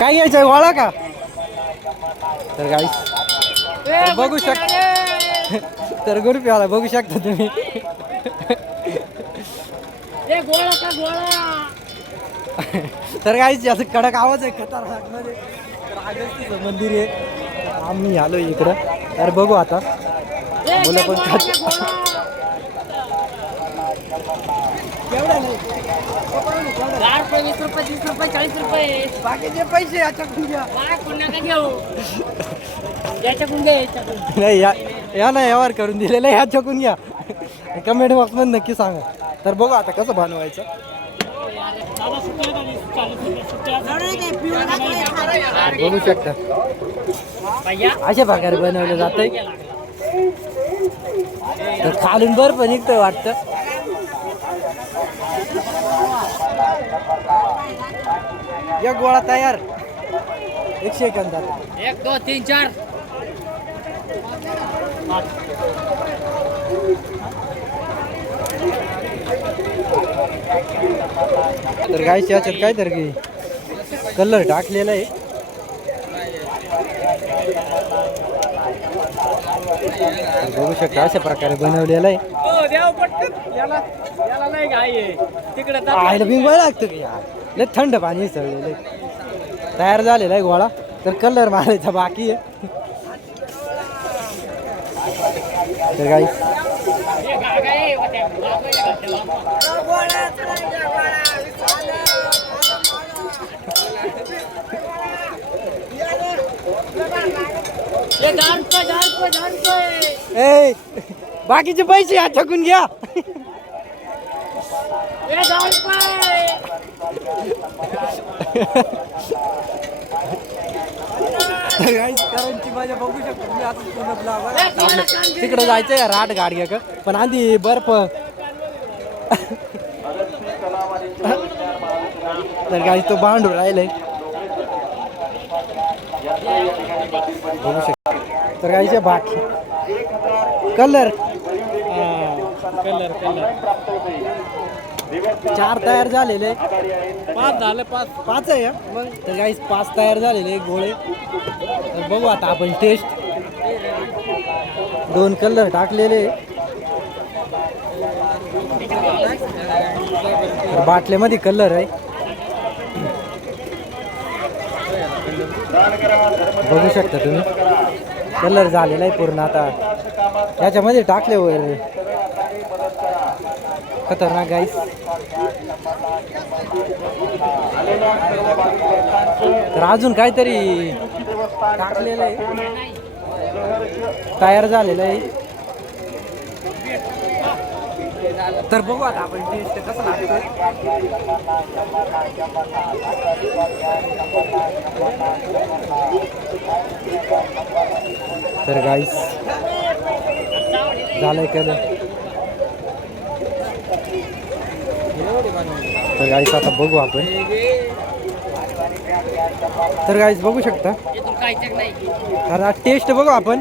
काय घ्यायचंय गोळा का? तर गाईस बघू शकता तर गुरुप्याला बघू शकता तुम्ही. तर गाईस असं कडक आवाज आहे खतरनाक मध्ये. तर अगस्तीचं मंदिर आहे, आम्ही आलो इकडं. तर बघू आता मुलं पण ₹20, ₹30, ₹40 बाकीचे पैसे याच्याकडून घ्या. नाही या ना व्यवहार करून दिलेला याच्याकडून घ्या. कमेंट बॉक्स मध्ये नक्की सांगा. तर बघू आता कसं बनवायचं. बघू शकता अशा प्रकारे बनवलं जातंय. तर खालून बर्फ निघतोय वाटतं. एक गोळा तयार 1 सेकंदात. 1 2 3 4 तर गायच्या याच्यात काय तर की कलर टाकलेला आहे. बघू शकता अशा प्रकारे बनवलेला आहे. आयला बिंबळ लागतं की यार. लय थंड पाणी सगळे तयार झालेला आहे गोळा. तर कलर मारायचा बाकी आहे. तर गाईस ए बाकीचे पैसे याच्याकडून घ्या. करांची माझ्या बघू शकतो मी आता तिकडे जायचंय राट गाडग्या का पण आधी बर्फ. तर गाडी तो बांधून राहिलंय बघू शकतो. तर गाडीच्या बाकी कलर 4 तयार झालेले. 5 झाले 5 आहे मग. तर गाईस 5 तयार झालेले गोळे. तर बघू आता आपण टेस्ट. 2 कलर टाकलेले. बाटल्यामध्ये कलर आहे बघू शकता तुम्ही. कलर झालेला आहे पूर्ण. आता याच्यामध्ये टाकल्यावर खतरनाक गाईस. तर अजून काहीतरी टाकलेलं आहे तयार झालेलं आहे. तर बघू आता आपण टेस्ट कसं लागतोय. तर गाईस झालंय कलर. तर गाईस आता बघू आपण. तर गाईस बघू शकता. तर टेस्ट बघू आपण.